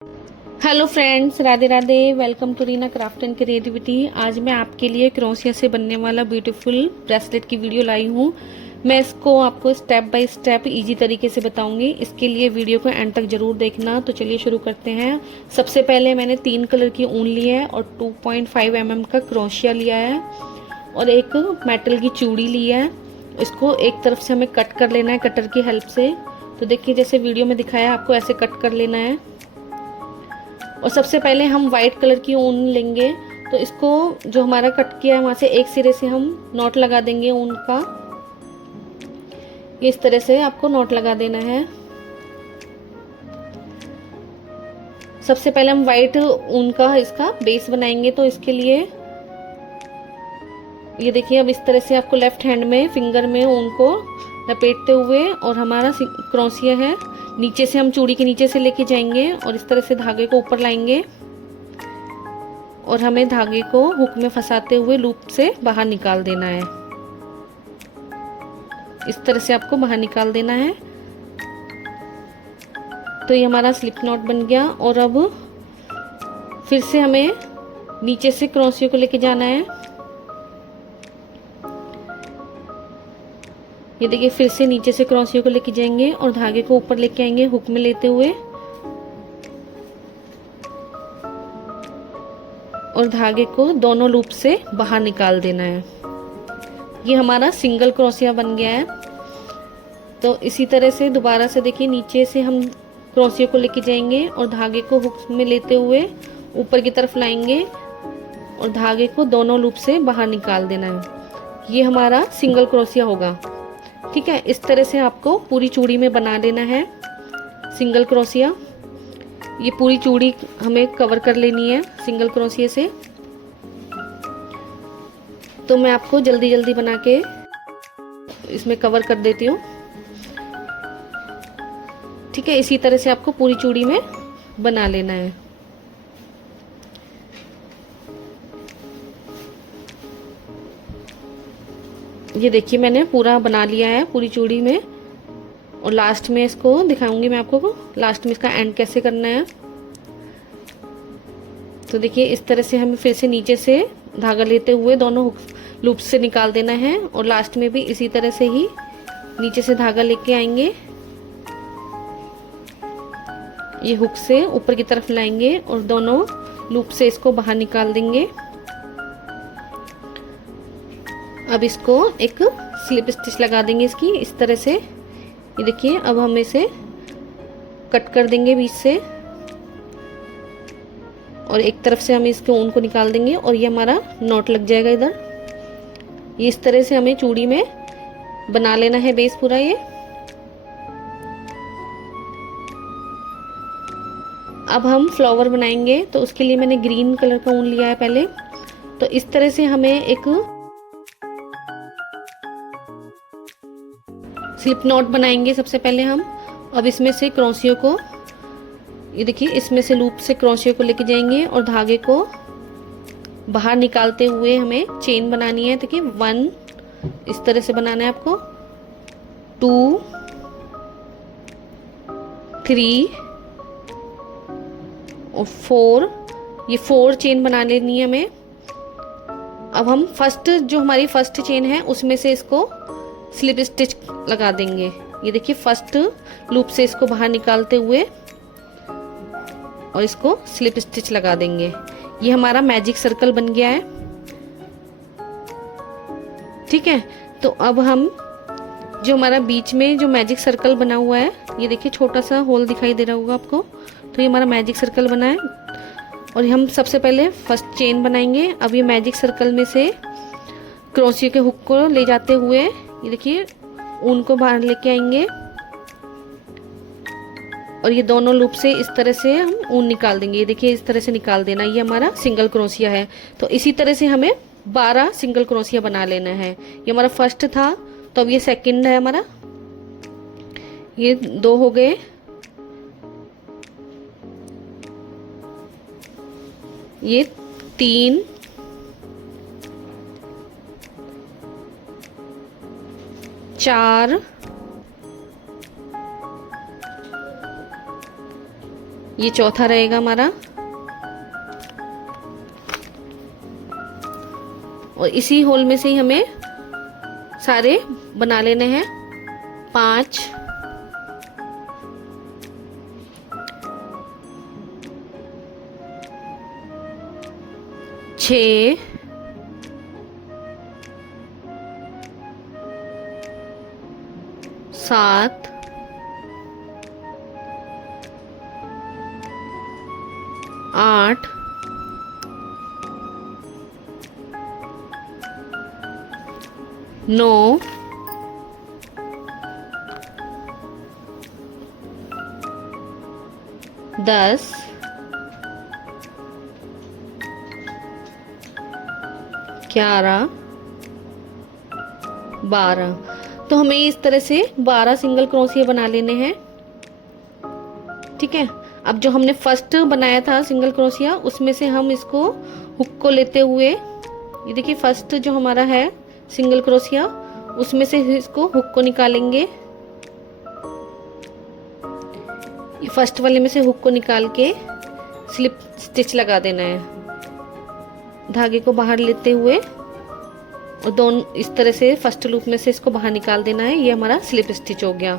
Hello friends, Radhe Radhe. Welcome to Reena craft and creativity. आज मैं आपके लिए क्रोशिया से बनने वाला ब्यूटीफुल ब्रेसलेट की वीडियो लाई हूँ। मैं इसको आपको स्टेप बाय स्टेप इजी तरीके से बताऊंगी। इसके लिए वीडियो को एंड तक जरूर देखना। तो चलिए शुरू करते हैं। सबसे पहले मैंने 3 कलर की ऊन ली है और 2.5 mm का क्रोशिया लिया है और एक मेटल की चूड़ी ली है। इसको एक तरफ से हमें कट कर लेना है कटर की हेल्प से। तो देखिए, जैसे वीडियो में दिखाया आपको ऐसे कट कर लेना है। और सबसे पहले हम वाइट कलर की ऊन लेंगे। तो इसको जो हमारा कट किया है वहां से एक सिरे से हम नॉट लगा देंगे ऊन का। इस तरह से आपको नॉट लगा देना है। सबसे पहले हम वाइट ऊन का इसका बेस बनाएंगे। तो इसके लिए ये देखिए, अब इस तरह से आपको लेफ्ट हैंड में फिंगर में ऊन को लपेटते हुए, और हमारा क्रोशिया है नीचे से हम चूड़ी के नीचे से लेके जाएंगे और इस तरह से धागे को ऊपर लाएंगे और हमें धागे को हुक में फंसाते हुए लूप से बाहर निकाल देना है। इस तरह से आपको बाहर निकाल देना है। तो ये हमारा स्लिप नॉट बन गया। और अब फिर से हमें नीचे से क्रोशिया को लेके जाना है। ये देखिए, फिर से नीचे से क्रोशिया को लेके जाएंगे और धागे को ऊपर लेके आएंगे हुक में लेते हुए, और धागे को दोनों लूप से बाहर निकाल देना है। ये हमारा सिंगल क्रोशिया बन गया है। तो इसी तरह से दोबारा से देखिए, नीचे से हम क्रोशिया को लेके जाएंगे और धागे को हुक में लेते हुए ऊपर की तरफ लाएंगे और धागे को दोनों लूप से बाहर निकाल देना है। ये हमारा सिंगल क्रोशिया होगा। ठीक है, इस तरह से आपको पूरी चूड़ी में बना लेना है सिंगल क्रोशिया। ये पूरी चूड़ी हमें कवर कर लेनी है सिंगल क्रोशिया से। तो मैं आपको जल्दी जल्दी बना के इसमें कवर कर देती हूँ। ठीक है, इसी तरह से आपको पूरी चूड़ी में बना लेना है। ये देखिए, मैंने पूरा बना लिया है पूरी चूड़ी में। और लास्ट में इसको दिखाऊंगी मैं आपको लास्ट में इसका एंड कैसे करना है। तो देखिए, इस तरह से हमें फिर से नीचे से धागा लेते हुए दोनों लूप से निकाल देना है और लास्ट में भी इसी तरह से ही नीचे से धागा लेके आएंगे, ये हुक से ऊपर की तरफ लाएंगे और दोनों लूप से इसको बाहर निकाल देंगे। अब इसको एक स्लिप स्टिच लगा देंगे इसकी इस तरह से। ये देखिए, अब हम इसे कट कर देंगे बीच से और एक तरफ से हम इसके ऊन को निकाल देंगे और ये हमारा नॉट लग जाएगा इधर। ये इस तरह से हमें चूड़ी में बना लेना है बेस पूरा। ये अब हम फ्लावर बनाएंगे। तो उसके लिए मैंने ग्रीन कलर का ऊन लिया है पहले। तो इस तरह से हमें एक स्लिप नॉट बनाएंगे सबसे पहले हम। अब इसमें से क्रोशिया को, ये देखिए, इसमें से लूप से क्रोशिया को लेके जाएंगे और धागे को बाहर निकालते हुए हमें चेन बनानी है। देखिए, 1 इस तरह से बनाना है आपको, 2 3 और 4। ये 4 चेन बना लेनी है हमें। अब हम जो हमारी फर्स्ट चेन है उसमें से इसको स्लिप स्टिच लगा देंगे। ये देखिए, फर्स्ट लूप से इसको बाहर निकालते हुए और इसको स्लिप स्टिच लगा देंगे। ये हमारा मैजिक सर्कल बन गया है। ठीक है, तो अब हम जो हमारा बीच में जो मैजिक सर्कल बना हुआ है, ये देखिए छोटा सा होल दिखाई दे रहा होगा आपको। तो ये हमारा मैजिक सर्कल बना है और हम सबसे पहले फर्स्ट चेन बनाएंगे। अब ये मैजिक सर्कल में से क्रोशिया के हुक को ले जाते हुए, ये देखिए, ऊन को बाहर लेके आएंगे और ये दोनों लूप से इस तरह से हम ऊन निकाल देंगे। ये देखिए, इस तरह से निकाल देना। ये हमारा सिंगल क्रोशिया है। तो इसी तरह से हमें 12 सिंगल क्रोशिया बना लेना है। ये हमारा फर्स्ट था, तो अब ये सेकंड है हमारा। ये 2 हो गए, ये 3, 4, ये चौथा रहेगा हमारा। और इसी होल में से ही हमें सारे बना लेने हैं। 5, 6, 7, 8, 9, 10, 11, 12। तो हमें इस तरह से 12 सिंगल क्रोशिया बना लेने हैं। ठीक है। अब जो हमने फर्स्ट बनाया था सिंगल क्रोशिया, उसमें से हम इसको हुक को लेते हुए, ये देखिए फर्स्ट जो हमारा है सिंगल क्रोशिया, उसमें से इसको हुक को निकालेंगे। ये फर्स्ट वाले में से हुक को निकाल के स्लिप स्टिच लगा देना है। धागे को बाहर लेते हुए और दोनों इस तरह से फर्स्ट लूप में से इसको बाहर निकाल देना है। ये हमारा स्लिप स्टिच हो गया।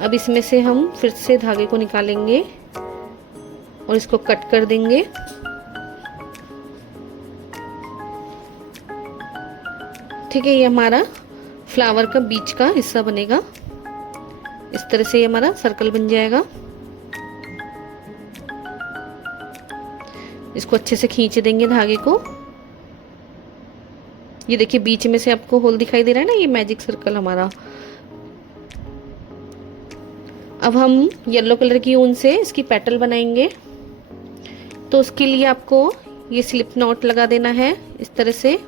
अब इसमें से हम फिर से धागे को निकालेंगे और इसको कट कर देंगे। ठीक है, ये हमारा फ्लावर का बीच का हिस्सा बनेगा। इस तरह से ये हमारा सर्कल बन जाएगा। इसको अच्छे से खींच देंगे धागे को। ये देखिए बीच में से आपको होल दिखाई दे रहा है ना, ये मैजिक सर्कल हमारा। अब हम येलो कलर की ऊन से इसकी पेटल बनाएंगे। तो उसके लिए आपको ये स्लिप नॉट लगा देना है इस तरह से।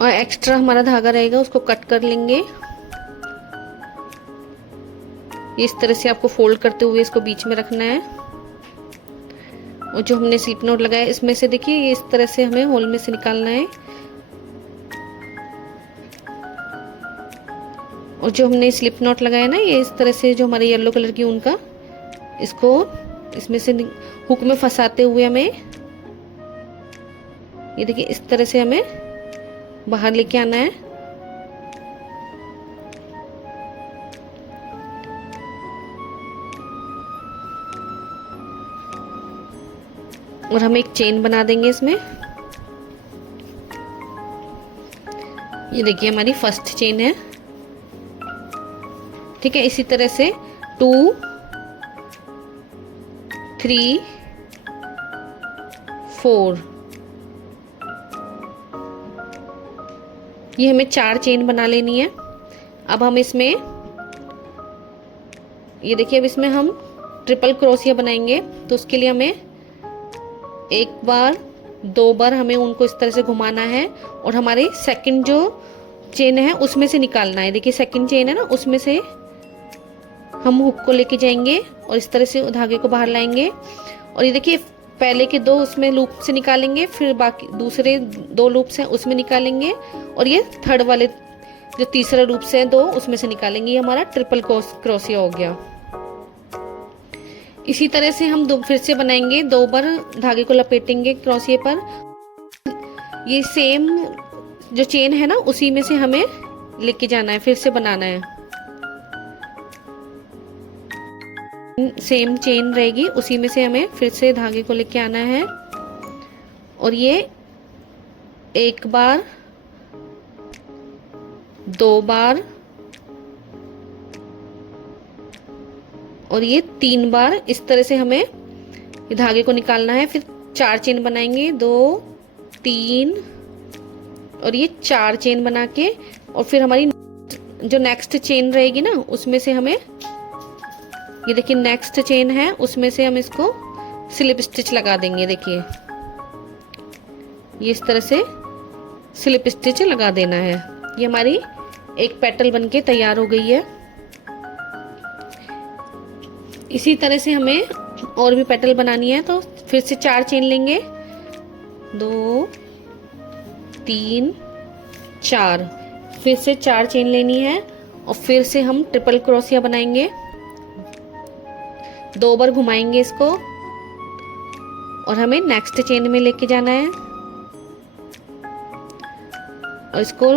और एक्स्ट्रा हमारा धागा रहेगा उसको कट कर लेंगे। इस तरह से आपको फोल्ड करते हुए इसको बीच में रखना है। और जो हमने स्लिप नॉट लगाया इसमें से देखिए ये इस तरह से हमें होल में से निकालना है। और जो हमने स्लिप नॉट लगाया ना, ये इस तरह से जो हमारे येलो कलर की ऊन का, इसको इसमें से हुक में फंसाते हुए हमें, ये देखिए इस तरह से हमें बाहर लेके आना है। और हम एक चेन बना देंगे इसमें। ये देखिए हमारी फर्स्ट चेन है। ठीक है, इसी तरह से 2, 3, 4, ये हमें 4 चेन बना लेनी है। अब हम इसमें, ये देखिए अब इसमें हम ट्रिपल क्रोशिया बनाएंगे। तो उसके लिए हमें 1 बार 2 बार हमें उनको इस तरह से घुमाना है और हमारे सेकंड जो चेन है उसमें से निकालना है। देखिए सेकंड चेन है ना, उसमें से हम हुक को लेके जाएंगे और इस तरह से धागे को बाहर लाएंगे। और ये देखिए पहले के 2 उसमें लूप से निकालेंगे, फिर बाकी दूसरे 2 लूप से उसमें निकालेंगे, और ये थर्ड वाले जो तीसरा लूप से 2 उसमें से निकालेंगे। ये हमारा ट्रिपल क्रोशिया हो गया। इसी तरह से हम फिर से बनाएंगे। 2 बार धागे को लपेटेंगे क्रोशिया पर। ये सेम जो चेन है ना उसी में से हमें लेके जाना है, फिर से बनाना है। सेम चेन रहेगी, उसी में से हमें फिर से धागे को लेके आना है। और ये 1 बार 2 बार और ये 3 बार इस तरह से हमें ये धागे को निकालना है। फिर 4 चेन बनाएंगे, 2, 3 और ये 4 चेन बना के, और फिर हमारी जो नेक्स्ट चेन रहेगी ना उसमें से हमें, ये देखिए नेक्स्ट चेन है उसमें से हम इसको स्लिप स्टिच लगा देंगे। देखिए ये इस तरह से स्लिप स्टिच लगा देना है। ये हमारी एक पेटल बनके तैयार हो गई है। इसी तरह से हमें और भी पेटल बनानी है। तो फिर से 4 चेन लेंगे, 2, 3, 4, फिर से 4 चेन लेनी है और फिर से हम ट्रिपल क्रोशिया बनाएंगे। 2 बार घुमाएंगे इसको और हमें नेक्स्ट चेन में लेके जाना है और इसको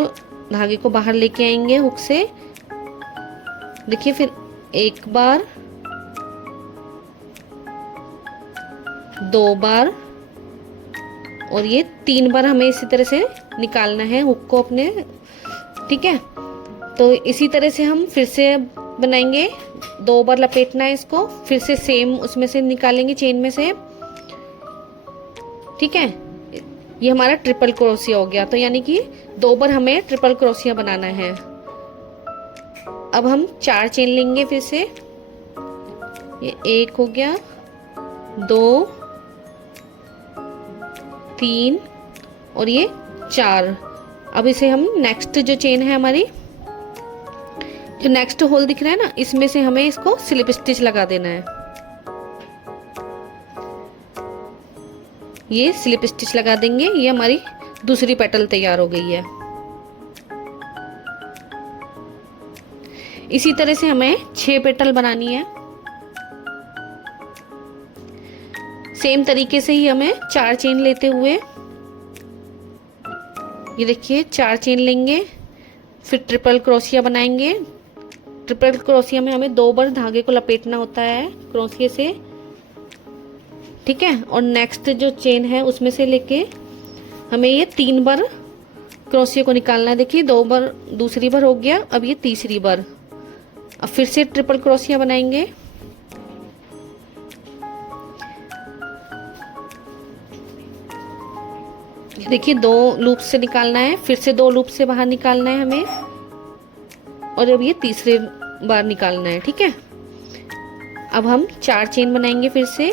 धागे को बाहर लेके आएंगे हुक से। देखिए फिर 1 बार, 2 बार और ये 3 बार हमें इसी तरह से निकालना है हुक को अपने। ठीक है, तो इसी तरह से हम फिर से बनाएंगे। 2 बार लपेटना है इसको, फिर से सेम उसमें से निकालेंगे चेन में से। ठीक है, ये हमारा ट्रिपल क्रोशिया हो गया। तो यानी कि 2 बार हमें ट्रिपल क्रोशिया बनाना है। अब हम 4 चेन लेंगे फिर से। ये 1 हो गया, 2, 3 और ये 4। अब इसे हम नेक्स्ट जो चेन है हमारी, जो नेक्स्ट होल दिख रहा है ना, इसमें से हमें इसको स्लिप स्टिच लगा देना है। ये स्लिप स्टिच लगा देंगे। ये हमारी दूसरी पेटल तैयार हो गई है। इसी तरह से हमें 6 पेटल बनानी है। सेम तरीके से ही हमें 4 चेन लेते हुए, ये देखिए 4 चेन लेंगे, फिर ट्रिपल क्रोशिया बनाएंगे। ट्रिपल क्रोशिया में हमें 2 बार धागे को लपेटना होता है क्रोशिया से। ठीक है, और नेक्स्ट जो चेन है उसमें से लेके हमें ये 3 बार क्रोशिया को निकालना है। देखिए 2 बार, दूसरी बार हो गया, अब ये तीसरी बार। अब फिर से ट्रिपल क्रोशिया बनाएंगे। देखिए 2 लूप से निकालना है, फिर से 2 लूप से बाहर निकालना है हमें और अब ये तीसरी बार निकालना है। ठीक है, अब हम 4 चेन बनाएंगे फिर से।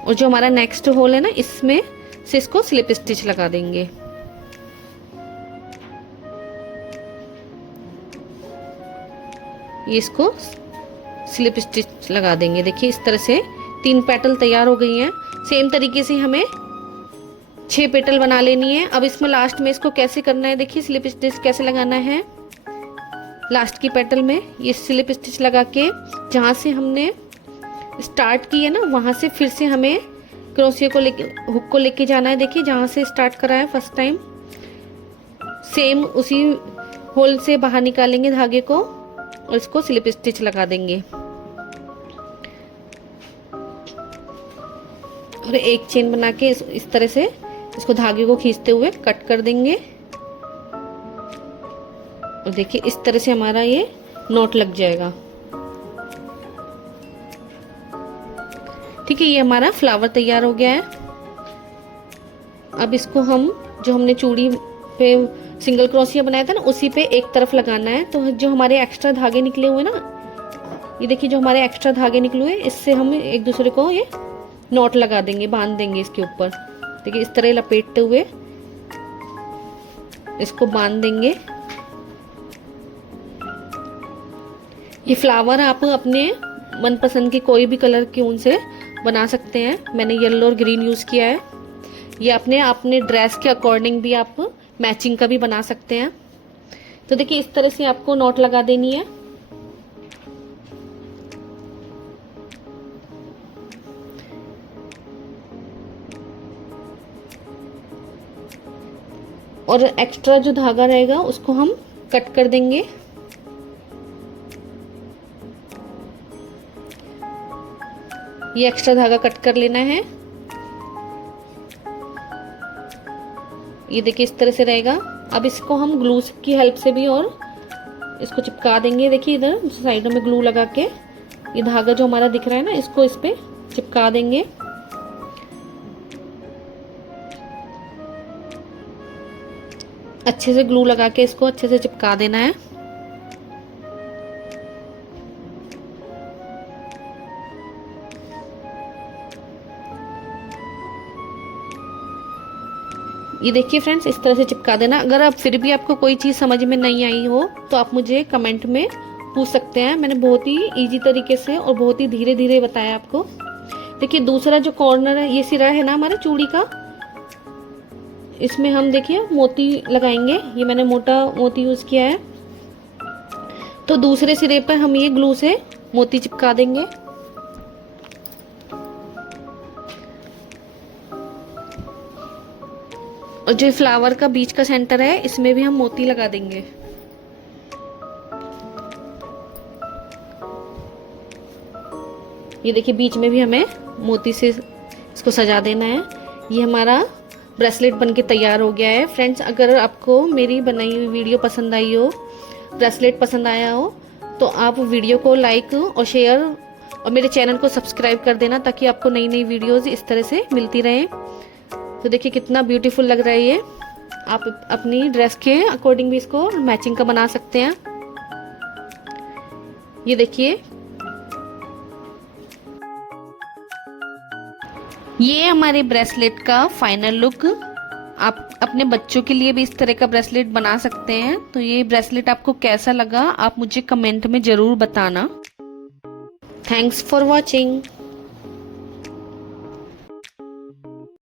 और जो हमारा नेक्स्ट होल है ना, इसमें से इसको स्लिप स्टिच लगा देंगे। ये इसको स्लिप स्टिच लगा देंगे। देखिए इस तरह से 3 पेटल तैयार हो गई हैं। सेम तरीके से हमें 6 पेटल बना लेनी है। अब इसमें लास्ट में इसको कैसे करना है, देखिए स्लिप स्टिच कैसे लगाना है। लास्ट की पेटल में ये स्लिप स्टिच लगा के जहाँ से हमने स्टार्ट की है ना, वहाँ से फिर से हमें क्रोशिया को लेके, हुक को लेके जाना है। देखिए जहाँ से स्टार्ट करा है फर्स्ट टाइम, सेम उसी होल से बाहर निकालेंगे धागे को और इसको स्लिप स्टिच लगा देंगे और एक चेन बना के इस तरह से इसको धागे को खींचते हुए कट कर देंगे। और देखिए इस तरह से हमारा ये नॉट लग जाएगा। ठीक है, ये हमारा फ्लावर तैयार हो गया है। अब इसको हम, जो हमने चूड़ी पे सिंगल क्रोशिया बनाया था ना, उसी पे एक तरफ लगाना है। तो जो हमारे एक्स्ट्रा धागे निकले हुए ना, ये देखिए जो हमारे एक्स्ट्रा धागे निकले हुए, इससे हम एक दूसरे को ये नॉट लगा देंगे, बांध देंगे इसके ऊपर। देखिए इस तरह लपेटते हुए इसको बांध देंगे। ये फ्लावर आप अपने मनपसंद की कोई भी कलर की ऊन से बना सकते हैं। मैंने येलो और ग्रीन यूज किया है। ये अपने ड्रेस के अकॉर्डिंग भी आप मैचिंग का भी बना सकते हैं। तो देखिए इस तरह से आपको नॉट लगा देनी है। और एक्स्ट्रा जो धागा रहेगा उसको हम कट कर देंगे। ये एक्स्ट्रा धागा कट कर लेना है। ये देखिए इस तरह से रहेगा। अब इसको हम ग्लू की हेल्प से भी और इसको चिपका देंगे। देखिए इधर साइडों में ग्लू लगा के ये धागा जो हमारा दिख रहा है ना, इसको इस पे चिपका देंगे। अच्छे से ग्लू लगा के इसको अच्छे से चिपका देना है। ये देखिए फ्रेंड्स, इस तरह से चिपका देना। अगर आप फिर भी आपको कोई चीज़ समझ में नहीं आई हो तो आप मुझे कमेंट में पूछ सकते हैं। मैंने बहुत ही इजी तरीके से और बहुत ही धीरे धीरे बताया आपको। देखिए दूसरा जो कॉर्नर है, ये सिरा है ना हमारे चूड़ी का, इसमें हम देखिए मोती लगाएंगे। ये मैंने मोटा मोती यूज़ किया है। तो दूसरे सिरे पर हम ये ग्लू से मोती चिपका देंगे। और जो फ्लावर का बीच का सेंटर है, इसमें भी हम मोती लगा देंगे। ये देखिए बीच में भी हमें मोती से इसको सजा देना है। ये हमारा ब्रेसलेट बनके तैयार हो गया है। फ्रेंड्स, अगर आपको मेरी बनाई हुई वीडियो पसंद आई हो, ब्रेसलेट पसंद आया हो, तो आप वीडियो को लाइक और शेयर और मेरे चैनल को सब्सक्राइब कर देना, ताकि आपको नई नई वीडियोस इस तरह से मिलती रहे। तो देखिए कितना ब्यूटीफुल लग रहा है ये। आप अपनी ड्रेस के अकॉर्डिंग भी इसको मैचिंग का बना सकते हैं। ये देखिए, ये हमारे ब्रेसलेट का फाइनल लुक। आप अपने बच्चों के लिए भी इस तरह का ब्रेसलेट बना सकते हैं। तो ये ब्रेसलेट आपको कैसा लगा, आप मुझे कमेंट में जरूर बताना। Thanks for watching.